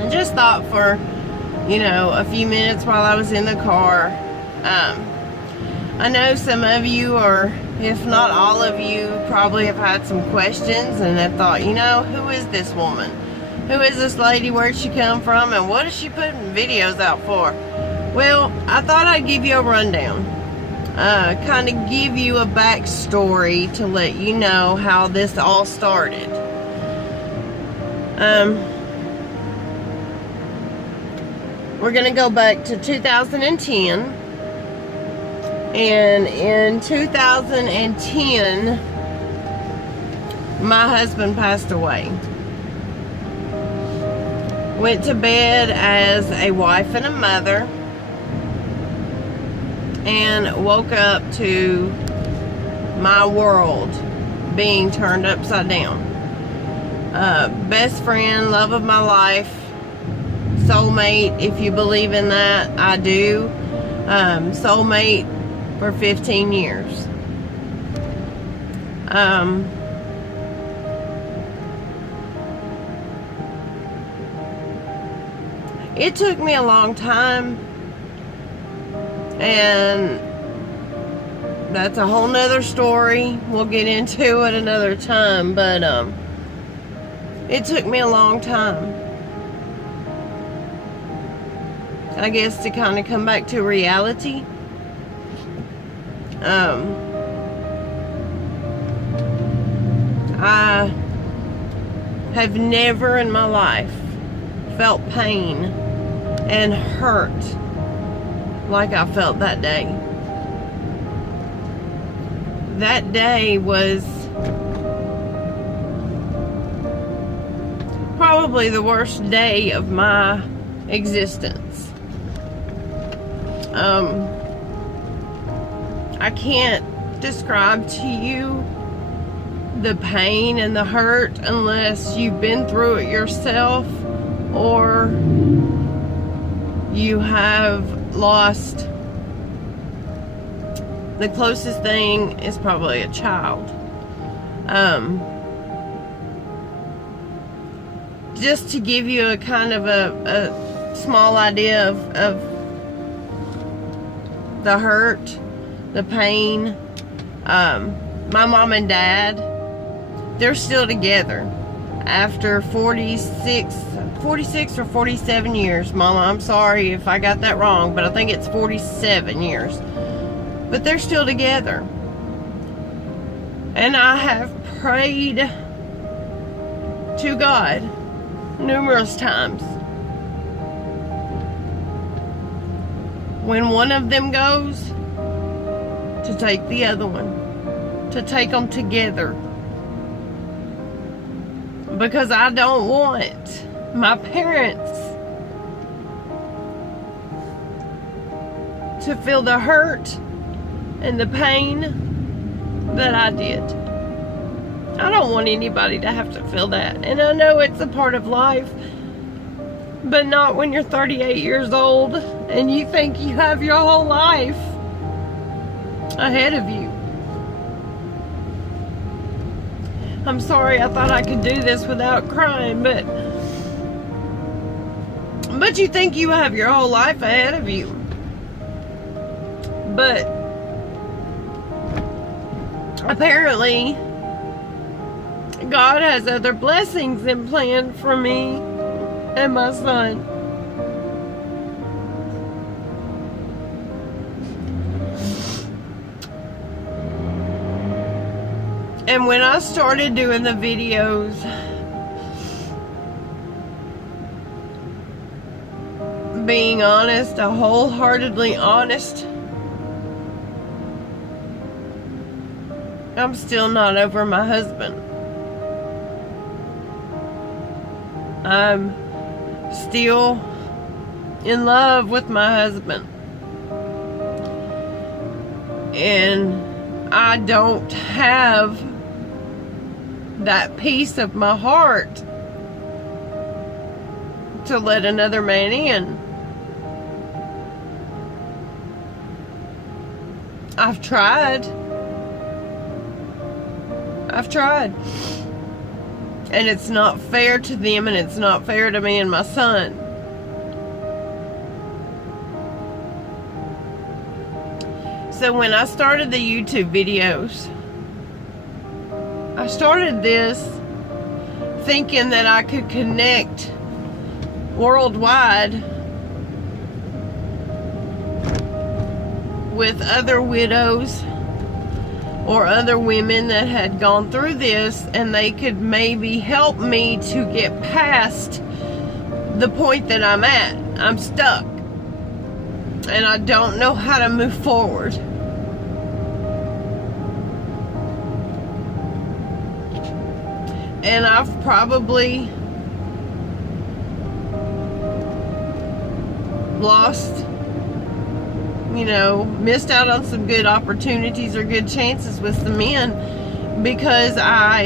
I just thought for, a few minutes while I was in the car. I know some of you, or if not all of you, probably have had some questions and have thought, who is this woman? Who is this lady? Where'd she come from? And what is she putting videos out for? Well, I thought I'd give you a rundown. Kind of give you a backstory to let you know how this all started. We're going to go back to 2010. And in 2010, my husband passed away. Went to bed as a wife and a mother, and woke up to my world being turned upside down. Best friend, love of my life, soulmate, if you believe in that, I do. Soulmate for 15 years. It took me a long time, and that's a whole nother story. We'll get into it another time, but it took me a long time, I guess, to kind of come back to reality. I have never in my life felt pain and hurt like I felt that day. That day was probably the worst day of my existence. I can't describe to you the pain and the hurt unless you've been through it yourself, or you have lost. The closest thing is probably a child. Just to give you a kind of a small idea of the hurt, the pain. My mom and dad, they're still together after 46 or 47 years. Mama, I'm sorry if I got that wrong, but I think it's 47 years. But they're still together. And I have prayed to God numerous times. When one of them goes, to take the other one, to take them together. Because I don't want my parents to feel the hurt and the pain that I did. I don't want anybody to have to feel that. And I know it's a part of life, but not when you're 38 years old and you think you have your whole life ahead of you. I'm sorry, I thought I could do this without crying, but you think you have your whole life ahead of you. But apparently God has other blessings in plan for me and my son. And when I started doing the videos, being honest, wholeheartedly honest, I'm still not over my husband. I'm still in love with my husband. And I don't have that piece of my heart to let another man in. I've tried. And it's not fair to them, and it's not fair to me and my son. So when I started the YouTube videos, I started this thinking that I could connect worldwide with other widows or other women that had gone through this, and they could maybe help me to get past the point that I'm at. I'm stuck and I don't know how to move forward. And I've probably lost, missed out on some good opportunities or good chances with some men because I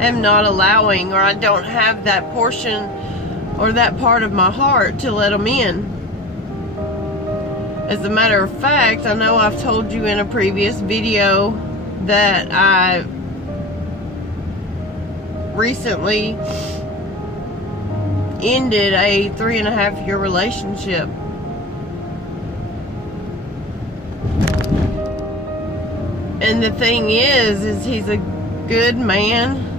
am not allowing, or I don't have that portion or that part of my heart to let them in. As a matter of fact, I know I've told you in a previous video that I recently ended a 3.5-year relationship. And the thing is he's a good man.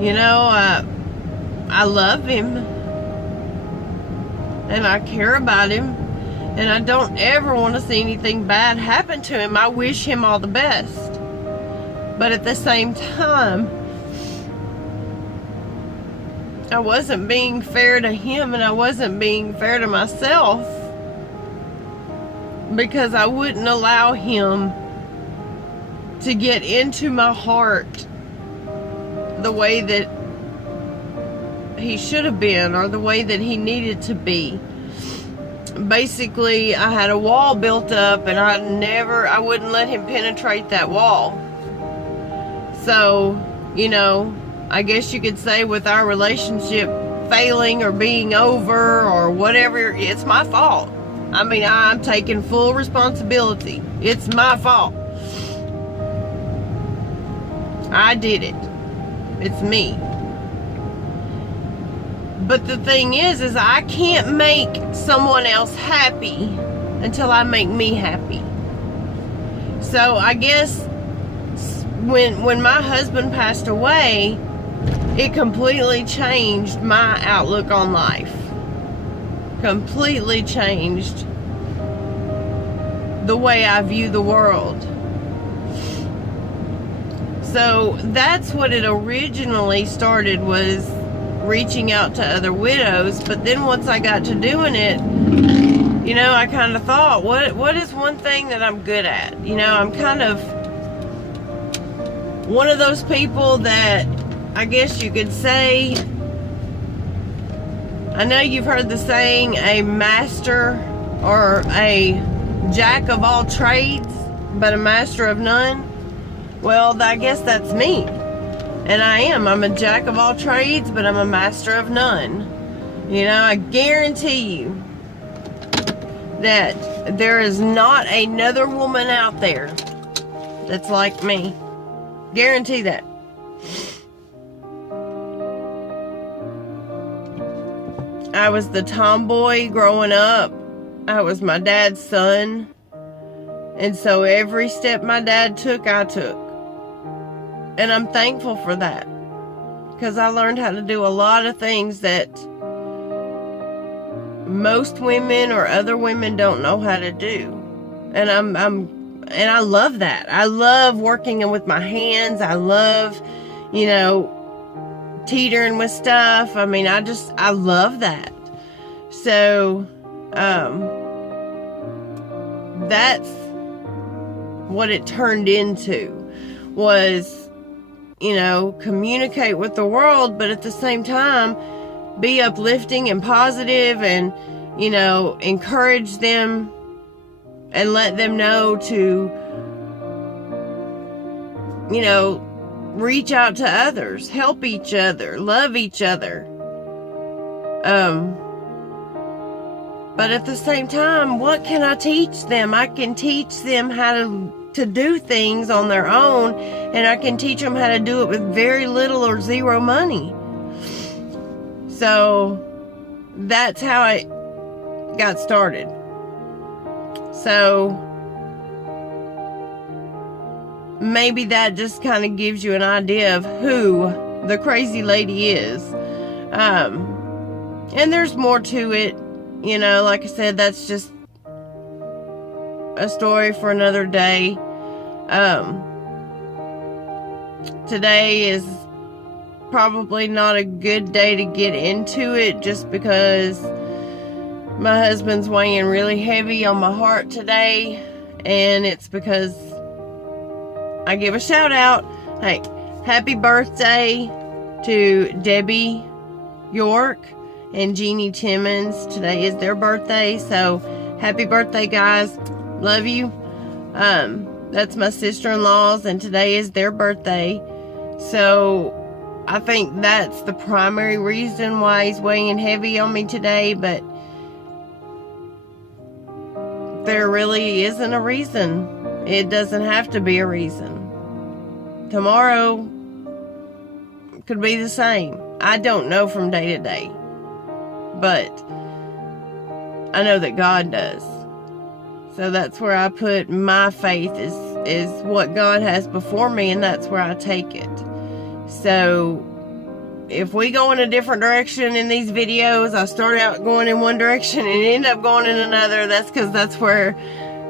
I love him. And I care about him. And I don't ever want to see anything bad happen to him. I wish him all the best. But at the same time, I wasn't being fair to him, and I wasn't being fair to myself, because I wouldn't allow him to get into my heart the way that he should have been, or the way that he needed to be. Basically, I had a wall built up, and I wouldn't let him penetrate that wall. So, I guess you could say with our relationship failing or being over or whatever, it's my fault. I mean, I'm taking full responsibility. It's my fault. I did it. It's me. But the thing is I can't make someone else happy until I make me happy. So I guess when my husband passed away, it completely changed my outlook on life. Completely changed the way I view the world. So that's what it originally started, was reaching out to other widows. But then once I got to doing it, I kind of thought, what is one thing that I'm good at? I'm kind of one of those people that, I guess you could say, I know you've heard the saying, a master or a jack of all trades, but a master of none. Well, I guess that's me. And I am. I'm a jack of all trades, but I'm a master of none. I guarantee you that there is not another woman out there that's like me. Guarantee that. I was the tomboy growing up. I was my dad's son. And so every step my dad took, I took. And I'm thankful for that. Because I learned how to do a lot of things that most women or other women don't know how to do. And I love that. I love working with my hands. I love, teetering with stuff. I mean, I love that. So, that's what it turned into, was, communicate with the world, but at the same time, be uplifting and positive and, encourage them and let them know to, reach out to others, help each other, love each other. But at the same time, what can I teach them? I can teach them how to to do things on their own, and I can teach them how to do it with very little or zero money. So that's how I got started. So maybe that just kind of gives you an idea of who the crazy lady is. And there's more to it. You know, like I said, that's just a story for another day. Today is probably not a good day to get into it, just because my husband's weighing really heavy on my heart today, and it's because I give a shout out. Hey, happy birthday to Debbie York and Jeannie Timmons. Today is their birthday, so happy birthday, guys. Love you. That's my sister-in-law's, and today is their birthday. So I think that's the primary reason why he's weighing heavy on me today, but there really isn't a reason. It doesn't have to be a reason. Tomorrow could be the same. I don't know from day to day, but I know that God does. So that's where I put my faith, is what God has before me, and that's where I take it. So if we go in a different direction in these videos, I start out going in one direction and end up going in another, that's because that's where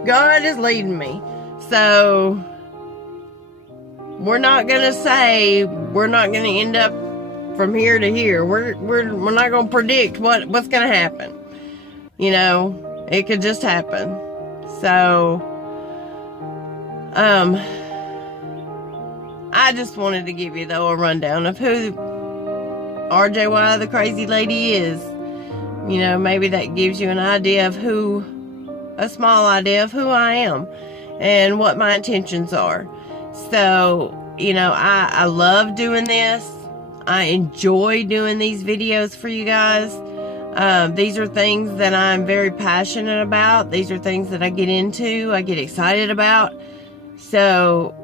God is leading me. So we're not going to say we're not going to end up from here to here. We're not going to predict what's going to happen. You know, it could just happen. So I just wanted to give you, though, a rundown of who RJY the crazy lady is. You know, maybe that gives you an idea of a small idea of who I am and what my intentions are. So, you know, I love doing this. I enjoy doing these videos for you guys. These are things that I'm very passionate about. These are things that I get into, I get excited about. So,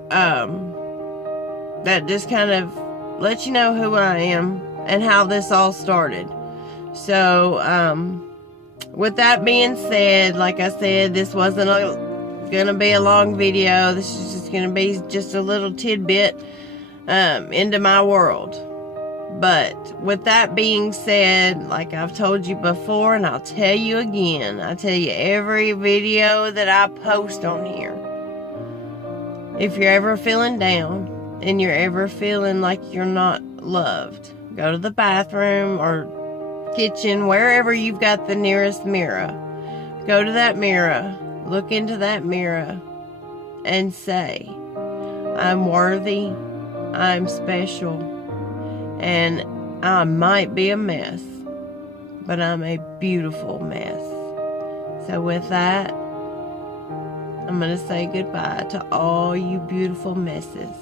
that just kind of lets you know who I am and how this all started. So, with that being said, like I said, this wasn't gonna be a long video. This is just gonna be just a little tidbit into my world. But with that being said, like I've told you before, and I'll tell you again, I tell you every video that I post on here, if you're ever feeling down and you're ever feeling like you're not loved, go to the bathroom or kitchen, wherever you've got the nearest mirror. Go to that mirror, look into that mirror, and say, I'm worthy, I'm special, and I might be a mess, but I'm a beautiful mess. So with that, I'm going to say goodbye to all you beautiful messes.